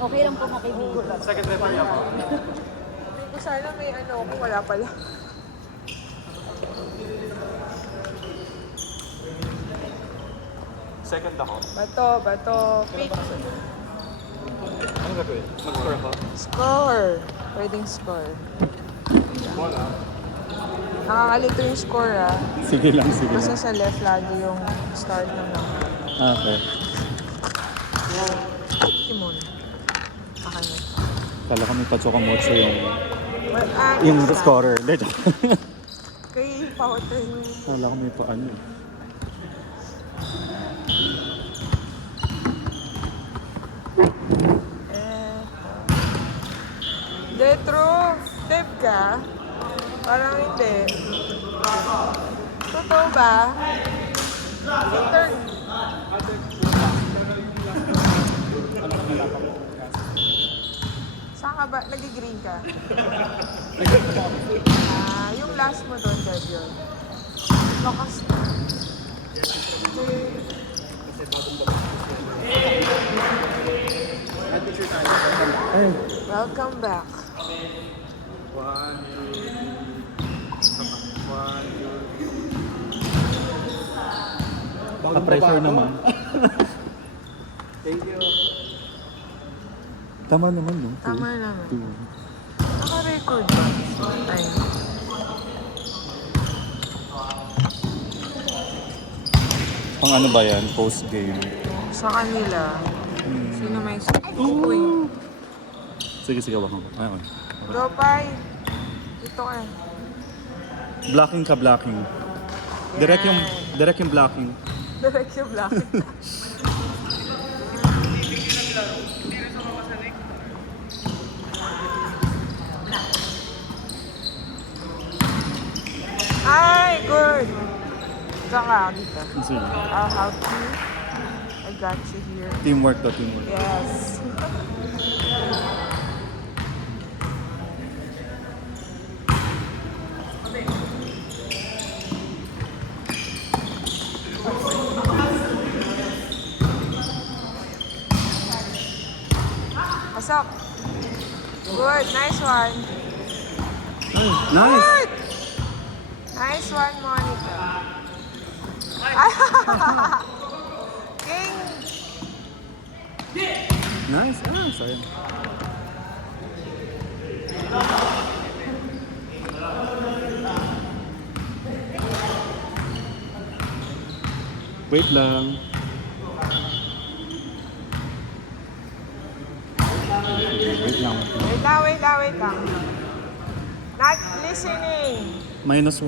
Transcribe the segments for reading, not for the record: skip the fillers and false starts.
Okay lang po makaibigan. Second level niya po. Hindi ko sana may ano ako, wala pala. Second ako. Bato, pick. Ano gagawin? Mag-score ako? Score! Pwedeng score. Bola. Nakakalito yung score ah. Sige lang, sige Basta lang. sa left lagi yung start ng number. Okay. Kimon. Okay na. Kala ko may Pachokamocho yung Yung scorer. Hindi, joke. Kay Powder yung... Kala ko may paano. Detro, tip ka? Parang hindi. Totoo ba? Intern. Saan ka ba? Nag-green ka? Yung last mo doon, Deb, yun. Lakas na. Ay, Welcome back. One, ka-pressure naman. Thank you. Tama naman, no? Tama naman. Two. Naka-record ba? Ay. Pang ano ba yan? Post-game. Sa kanila. Sino may... Uy. Sige, sige, wag mo. Ayun. Dopay. Dito ka. Blocking ka, blocking. Direct yung blocking. Direct yung black. Ay, good. Diyan ka, dito. Sige. I'll help you. I got you here. Teamwork to teamwork. Yes. Pasok. Good. Nice one. Nice! Good. Nice one, Monica. Ay, King. Nice! Ah, sayang. Wait lang. Wait lang. Wait lang. Not listening. -1. Minus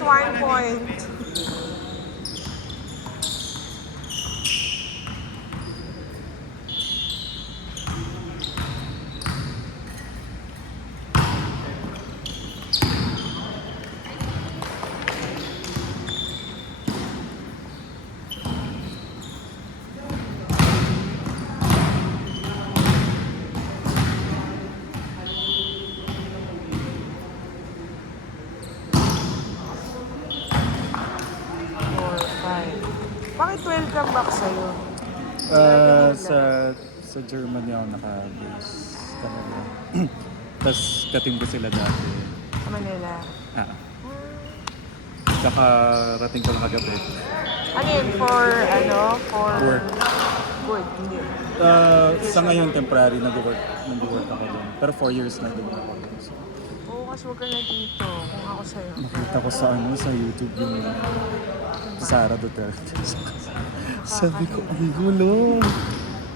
1 point. Bakit 12 kang back sa'yo? Sa Germany ako naka-base talaga. Tapos kating ko sila dati. Sa Manila. Tsaka rating ko lang kagabi. Ano yun? For Work. good, hindi. Sa ngayon temporary nag-work ako doon. Pero 4 years na doon ako. So, Oo, kasi huwag ka na dito. Kung ako sa'yo. nakita ko sa YouTube yung Sara Duterte. Sabi ko, ang gulo.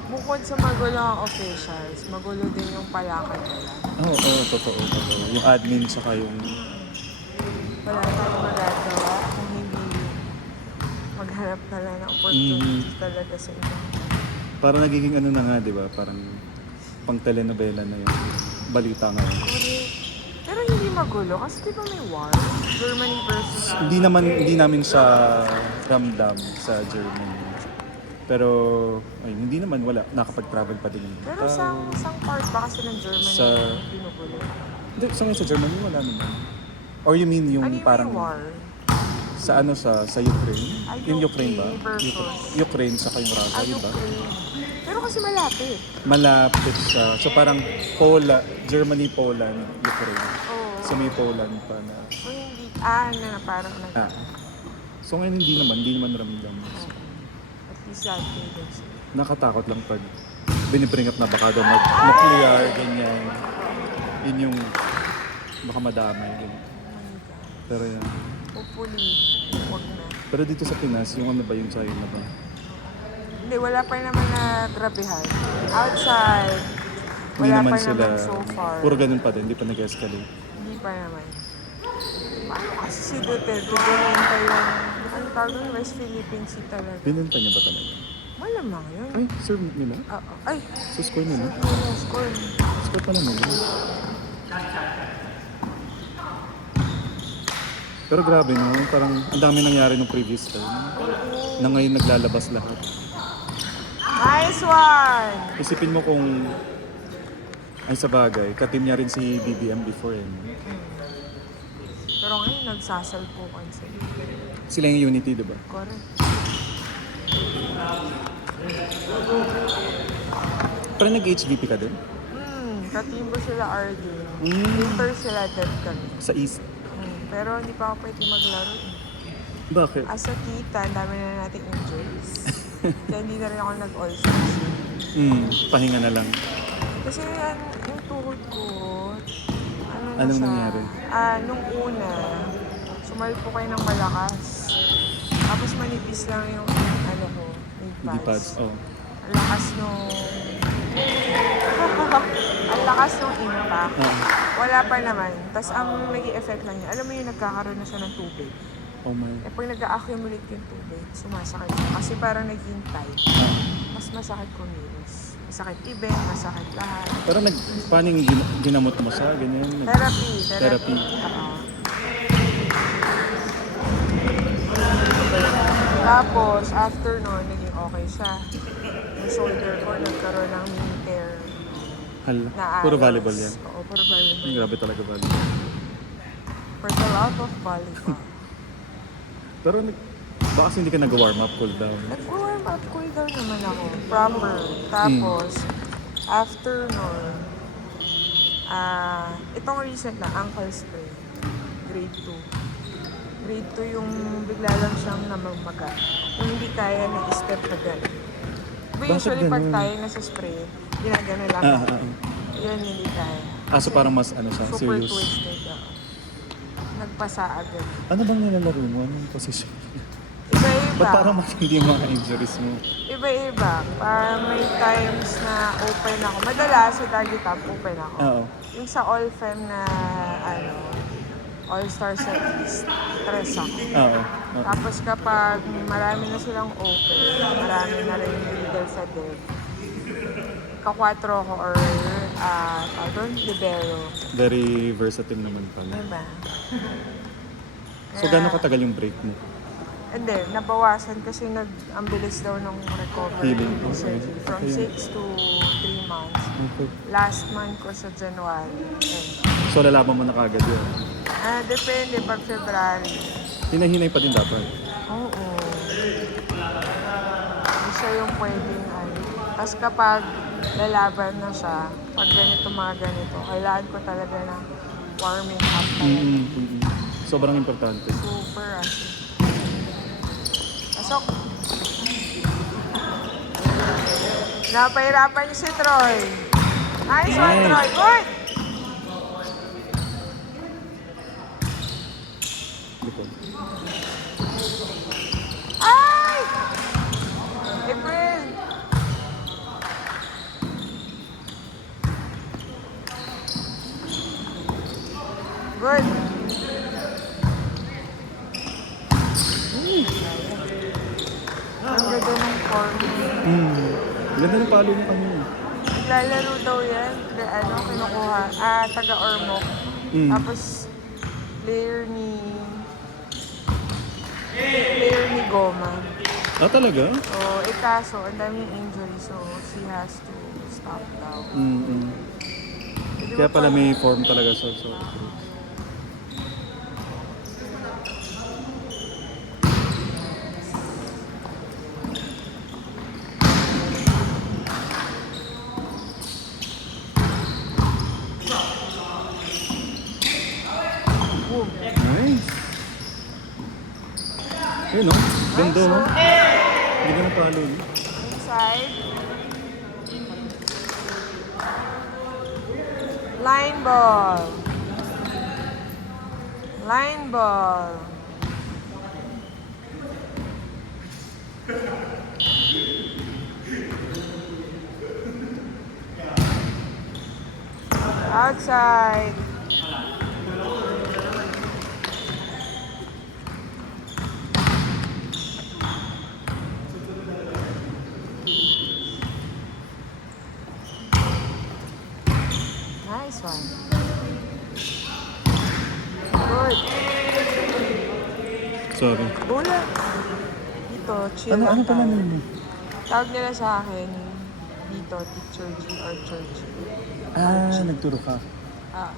Bukod sa magulo ang officials, magulo din yung palakad nila. Oo, totoo. Yung admin tsaka yung... Wala tayong magagawa kung hindi maghanap na lang ng opportunities talaga sa iba. Parang nagiging ano na nga, di ba? Parang pang telenovela na yung balita ngayon. Pero hindi magulo kasi di ba may war? Germany versus... Hindi namin siya ramdam sa Germany. Pero ay, hindi naman wala nakapag-travel pa din. Pero sang part ba kasi ng Germany hindi magulo? Hindi, sa Germany wala naman. Or you mean yung Ano yung parang may war? Sa ano sa Ukraine? Ay, In Ukraine ba? versus- Ukraine sa yung Russia, Ay, yun ba? Ukraine. Pero kasi malapit. Malapit siya. So parang Germany, Poland, Ukraine. Oo. So may Poland pa na. So hindi, na parang Ah. So ngayon hindi naman ramdam. At least natin din sila. Nakatakot lang pag binibring up na baka daw mag-nuclear, ganyan. Yun yung baka madamay. Ganyan. Pero yan. Hopefully, huwag na. Pero dito sa Pinas, yung ano ba yung China ba? Hindi, wala pa naman na grabehan. Outside, Hindi wala naman pa sila, naman so far. puro ganun pa din, hindi pa nag-escalate. Hindi pa naman. Paano kasi si Duterte, gawin pa yung, ano tawag doon, West Philippine Sea talaga. Binenta niya ba talaga? Malamang yun. Ay, serve nila? Oo. Ay, So score nila? score. Score pa naman yun. Pero grabe no, parang ang dami nangyari nung previous term. Na ngayon naglalabas lahat. Nice one! Isipin mo kung ay sa bagay, katim niya rin si BBM before eh. Pero ngayon, nagsasalpukan sila. Sila yung unity, di ba? Correct. Pero nag-HVP ka din? Katimbo sila RD. Mm. Later sila dead kami. Sa East. Pero hindi pa ako pwede maglaro. Bakit? As a tita, ang dami na nating injuries. Kaya hindi na rin ako nag-all-stars. Pahinga na lang. Kasi yung tuhod ko, ano na Anong siya? nangyari? Nung una, sumalpo kayo ng malakas. Tapos manipis lang yung ano ko, Hindi pads. Oh. Ang lakas nung... ang lakas nung impact. Wala pa naman. Tapos ang naging effect lang niya, alam mo yung nagkakaroon na siya ng tubig. Oh my. Eh pag nag-accumulate yung tubig, sumasakit siya. Kasi parang naging tight. Mas masakit kumilos. Masakit ibig, masakit lahat. Pero paano yung ginamot mo siya? Ganyan? Therapy. Oo. Tapos, after nun, naging okay siya. Yung shoulder ko, nagkaroon ng mini tear Hala. na Puro ayos. volleyball yan. Oo, puro volleyball. Grabe talaga volleyball. For the love of volleyball. Pero baka kasi hindi ka nag-warm up, cool down. Nag-warm up, cool down naman ako. Proper. Tapos, after nun, itong recent na, ankle sprain. Grade 2. Grade 2 yung bigla lang siyang namamaga. Yung hindi kaya na step agad. Diba Bakit usually pag ganun? tayo nasa sprain, ginagano lang. Yun hindi kaya. So parang mas ano siya, Super serious. twisted. Nagpasa agad. Ano bang nilalaro mo? Anong position? Iba-iba. Ba't parang matindi yung mga injuries mo? Iba-iba. May times na open ako. Madalas sa target top, open ako. Oo. Yung sa all-fem na all-star set list, stress ako. Oo. Tapos kapag marami na silang open, marami na rin middle sa dev, ka-4 ako or libero. Very versatile naman pala. Diba? So gano'ng katagal yung break mo? Hindi, nabawasan kasi ang bilis daw ng recovery Healing. ng surgery. From Okay. 6 to 3 months. Okay. Last month ko sa January. So lalaban mo na kagad yun? Depende pag February. Hinahinay pa din dapat. Oo. Isa yung pwedeng Tapos kapag lalaban na siya, pag mga ganito, kailangan ko talaga ng warming up talaga. Sobrang importante. Super Pasok! Napahirapan niyo si Troy. Nice one, Troy. Good! Likod. Ay! April! Good. Ang ganda ng form. Ganda ng palo niya kanina. Naglalaro daw yan. Kinukuha. Taga-Ormoc. Tapos, player ni Goma. Talaga? So, kaso, ang daming injury. So, she has to stop daw. Kaya pala may form talaga siya. So. Yun, no? Ganda, no? Hindi ka napalo, no? Inside. Line ball. Line ball. Outside. Nice one. Good. Sorry. Bola. Dito, chill Ano lang pala tayo. nun? Tawag nila sa akin dito, Teacher G or Church. Nagturo ka. Ah,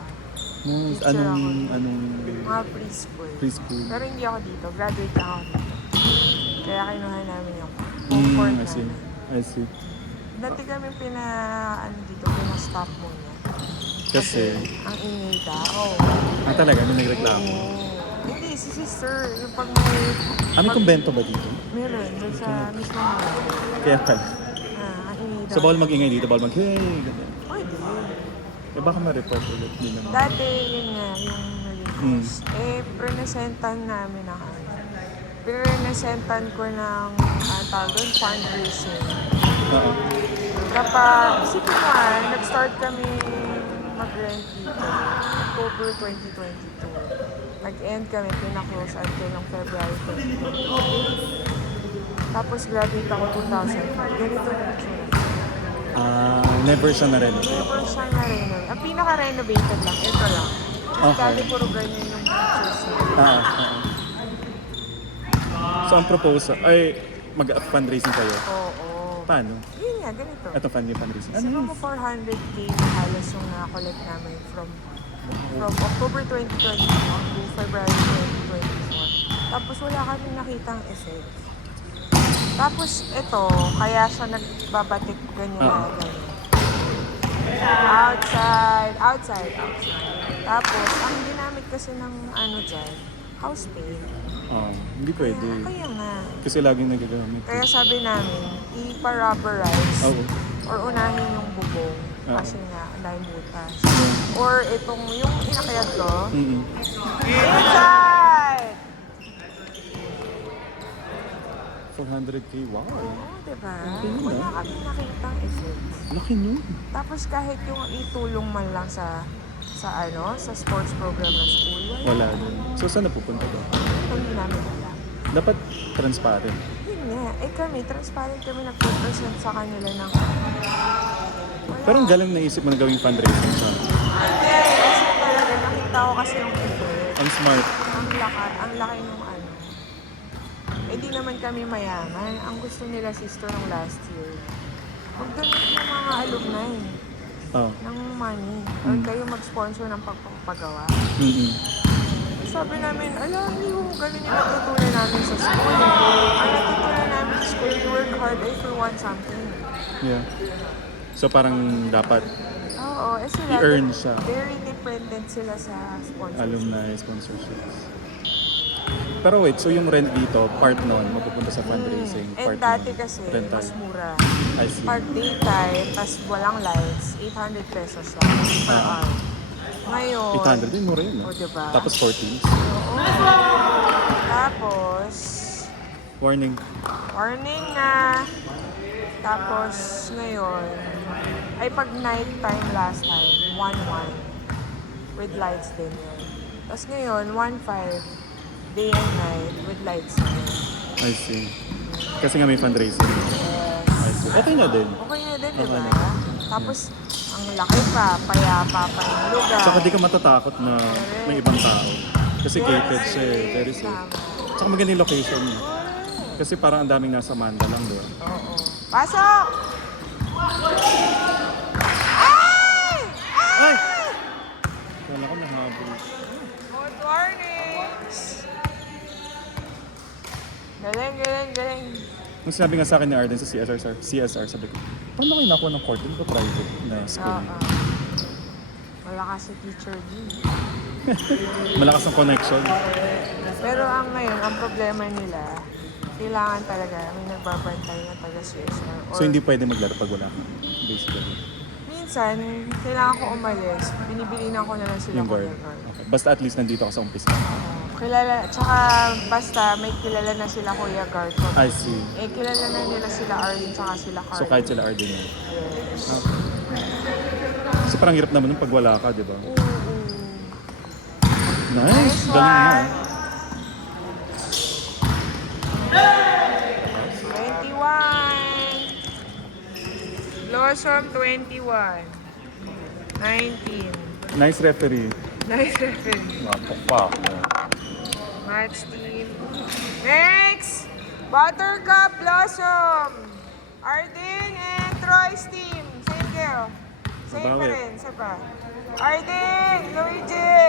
Nice. Teacher ako. Anong mga preschool. preschool? Pero hindi ako dito. Graduate lang ako dito. Kaya kinuha namin yung comfort I see. namin. I see. Dati kami dito, stop muna. Kasi, Ang ingay tao. talaga, may nagreklamo. Hindi, si sister, yung pag may... May kumbento ba dito? Meron, doon sa mismo mga. Kaya pala. Ang ingay daw. So, bawal mag-ingay dito, bawal mag-hey, ganyan. Pwede. Eh, baka ma-report ulit din naman. Dati, yun nga, yung naging Hmm. course. Prenesentan namin ng Prenesentan ko ng, tawag doon, fundraising. Oo. Kapag, isipin mo nag-start kami mag-rent dito, October 2022. Nag-end kami, pinaklose until ng February 2022. Tapos graduate ako 2005. Ganito yung itsura. Never siya na-renovate. Never siya na-renovate. Ang pinaka-renovated lang, ito lang. Okay. Dati puro ganyan yung pictures niya. So, ang proposal, ay mag-fundraising kayo. Oo. Paano? Yun nga, ganito. Ito, fundraising. Siguro mo 400K na halos yung na-collect namin from October 2022 to February 2024. Tapos wala kaming nakitang effect. Tapos ito, kaya siya nagbabatik ganyan na ganyan. Outside. Tapos, ang ginamit kasi ng dyan, house paint. Hindi pwede. Kaya nga. Kasi laging nagagamit. Kaya sabi namin, ipa-rubberize Oo. or unahin yung bubong. Oo. Kasi nga, ang daming butas. Or itong, yung inakyat ko, Mm-mm. inside! 400K, wow. Oo, diba? Yun Wala ah. kami nakitang effect. Laki nun. Tapos kahit yung itulong man lang sa sports program ng school, Wala din. So, saan napupunta to? Hindi namin alam. Dapat transparent. Yun nga, kami, transparent kami nag-present sa kanila ng wala. Pero ang galing naisip mo na gawing fundraising siya. Hindi, kasi talaga nakita ko kasi yung effect. Ang smart. Ang laki nung di naman kami mayaman. Ang gusto nila sister ng last year, mag-donate ng mga alumni ng money. Or kayo mag-sponsor ng pagpapagawa. Mm-mm. Sabi namin, hindi ko ganun yung natutunan namin sa school. Ang natutunan namin sa school, you work hard if you want something. Yeah. So, parang dapat Oo, sila, i-earn siya. very dependent sila sa sponsorship. Alumni sponsorships. Pero wait, so yung rent dito, part nun, mapupunta sa fundraising. And Part dati nun, kasi, rental. mas mura. I see. Pag daytime, tas walang lights, 800 pesos lang per hour. Ngayon, 800 din, mura yun. O, diba? Tapos 14. oo. Tapos, Warning. warning na. Tapos, ngayon, ay pag night time last time, 1-1. With lights din yun. Tapos ngayon, 1-5. Day and night with lights na. I see. Kasi nga may fundraising. I see. Okay na din. Okay na din, Okay diba? na. Tapos, ang laki pa, payapa pa yung lugar. Saka di ka matatakot na may ibang tao. Kasi gated siya eh. Very safe. Tama. Saka maganda yung location niya. Kasi parang ang daming nasa Manda lang doon. Oo. Pasok! Ay! Ay! Kala ko nahabol. Good morning! Galing. Nung sinabi nga sa akin ni Arden sa CSR, sabi ko, paano kayo nakuha ng court? Hindi ko private na school. Wala kasi teacher din. Malakas ang connection. Pero ang ngayon, ang problema nila, kailangan talaga may nagbabantay na taga-Swiss. So hindi pwede maglaro pag wala ka. Basically. Minsan, kailangan ko umalis. Binibilinan ko na lang sila Yung guard. Kuya Guard. Okay. Basta at least nandito ka sa umpisa. Kilala, tsaka basta may kilala na sila Kuya Guard. I see. Eh, kilala na nila sila Arlene tsaka sila Carl. So kahit sila Arden yun. Yes. Kasi parang hirap naman yung pag wala ka, di ba? Oo. Nice! Galing mo. 21. Blossom 21. 19. Nice referee. Nice referee. Mapakpak. Match team. Next! Buttercup Blossom. Arden and Troy's team. Same kayo. Same pa Babawi. rin. Isa pa. Arden! Luigi!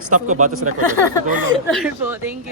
Stop ko ba? Tapos record. Go lang. Sorry po, thank you.